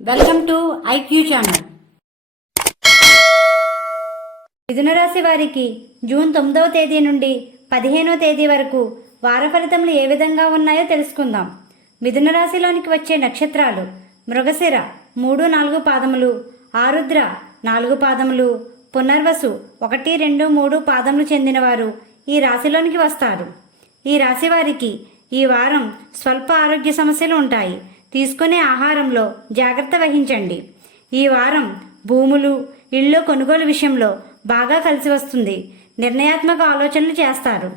Welcome to IQ channel. మిథున రాశి వారికి జూన్ తొమ్మిదవ తేదీ నుండి పదిహేనవ తేదీ వరకు వార ఫలితములు ఏ విధంగా ఉన్నాయో తెలుసుకుందాం. మిథున రాశిలోనికి వచ్చే నక్షత్రాలు మృగశిర మూడు నాలుగు పాదములు ఆరుద్ర నాలుగు పాదములు పునర్వసు ఒకటి రెండు మూడు పాదములు చెందినవారు ఈ రాశిలోనికి వస్తారు. ఈ రాశి వారికి ఈ వారం స్వల్ప ఆరోగ్య సమస్యలు ఉంటాయి. తీసుకునే ఆహారంలో జాగ్రత్త వహించండి. ఈ వారం భూములు ఇళ్ళు కొనుగోలు విషయంలో బాగా కలిసి వస్తుంది. నిర్ణయాత్మక ఆలోచనలు చేస్తారు.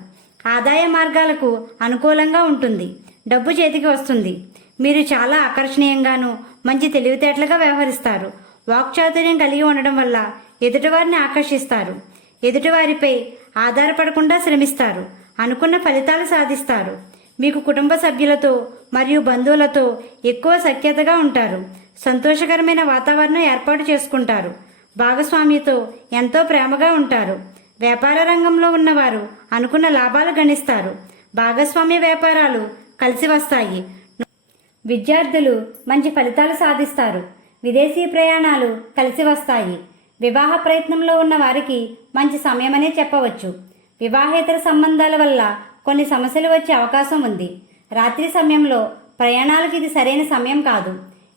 ఆదాయ మార్గాలకు అనుకూలంగా ఉంటుంది. డబ్బు చేతికి వస్తుంది. మీరు చాలా ఆకర్షణీయంగాను మంచి తెలివితేటలుగా వ్యవహరిస్తారు. వాక్చాతుర్యం కలిగి ఉండడం వల్ల ఎదుటివారిని ఆకర్షిస్తారు. ఎదుటివారిపై ఆధారపడకుండా శ్రమిస్తారు. అనుకున్న ఫలితాలు సాధిస్తారు. మీకు కుటుంబ సభ్యులతో మరియు బంధువులతో ఎక్కువ సఖ్యతగా ఉంటారు. సంతోషకరమైన వాతావరణం ఏర్పాటు చేసుకుంటారు. భాగస్వామితో ఎంతో ప్రేమగా ఉంటారు. వ్యాపార రంగంలో ఉన్నవారు అనుకున్న లాభాలు గణిస్తారు. భాగస్వామ్య వ్యాపారాలు కలిసి వస్తాయి. విద్యార్థులు మంచి ఫలితాలు సాధిస్తారు. విదేశీ ప్రయాణాలు కలిసి వస్తాయి. వివాహ ప్రయత్నంలో ఉన్న వారికి మంచి సమయమనే చెప్పవచ్చు. వివాహేతర సంబంధాల వల్ల కొన్ని సమస్యలు వచ్చే అవకాశం ఉంది. రాత్రి సమయంలో ప్రయాణాలకు ఇది సరైన సమయం కాదు.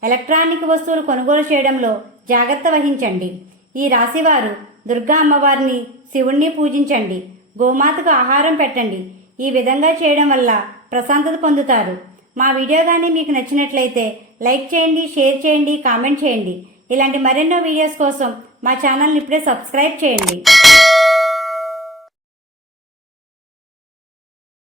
ఎలక్ట్రానిక్ వస్తువులు కొనుగోలు చేయడంలో జాగ్రత్త వహించండి. ఈ రాశివారు దుర్గా అమ్మవారిని శివుణ్ణి పూజించండి. గోమాతకు ఆహారం పెట్టండి. ఈ విధంగా చేయడం వల్ల ప్రశాంతత పొందుతారు. మా వీడియో కానీ మీకు నచ్చినట్లయితే లైక్ చేయండి షేర్ చేయండి కామెంట్ చేయండి. ఇలాంటి మరెన్నో వీడియోస్ కోసం మా ఛానల్ని ఇప్పుడే సబ్స్క్రైబ్ చేయండి.